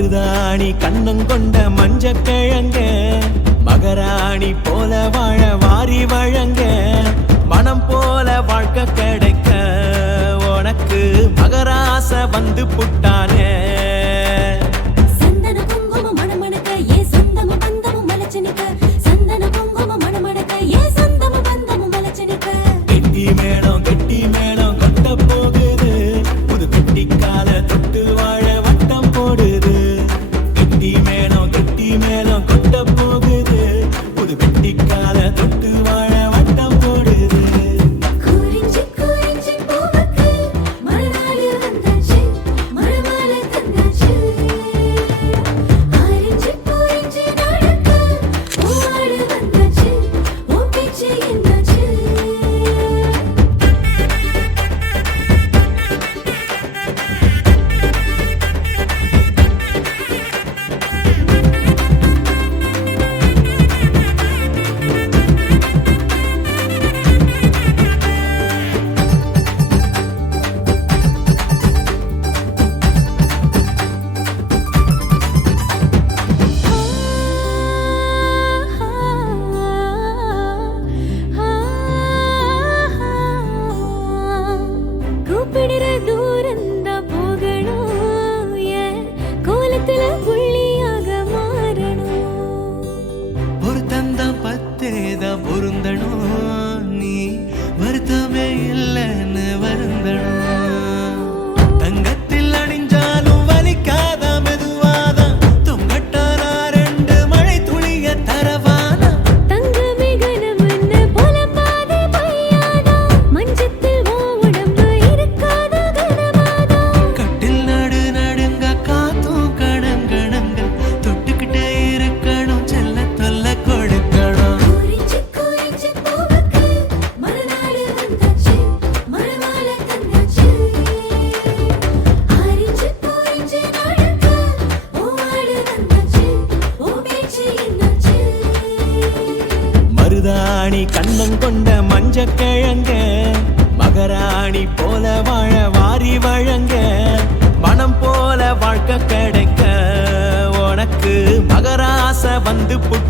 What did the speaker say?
மருதாணி கண்ணம் கொண்ட மஞ்சக்கிழங்க மகராணி போல வாழ வாரி வழங்க மனம் போல வாழ்க்கை கிடைக்க உனக்கு மகராச வந்து புட்டானே பொருந்தணும் நீ வருத்தமே இல்லைன்னு வருந்தணும் தங்கத்தில் அணிஞ்சாலும் வலிக்காத மெதுவாதான் தொங்கட்டாரா ரெண்டு மழை துளிய தரவானா தங்கமே கனவுன்னு புலம்பாதே பையாதா மஞ்சத்தில் உடம்பு இருக்காத கனவாதா கட்டில் நடு நடுங்க காத்தும் கடங்கணங்க தொட்டுக்கிட்டே இருக்கணும் செல்ல தொல்ல கொடுக்கணும் மருதாணி கண்ணம் கொண்ட மஞ்சக்கிழங்க மகராணி போல வாழ வாரி வழங்க மனம் போல வாழ்க்கை கிடைக்க உனக்கு மகராச வந்து புட்ட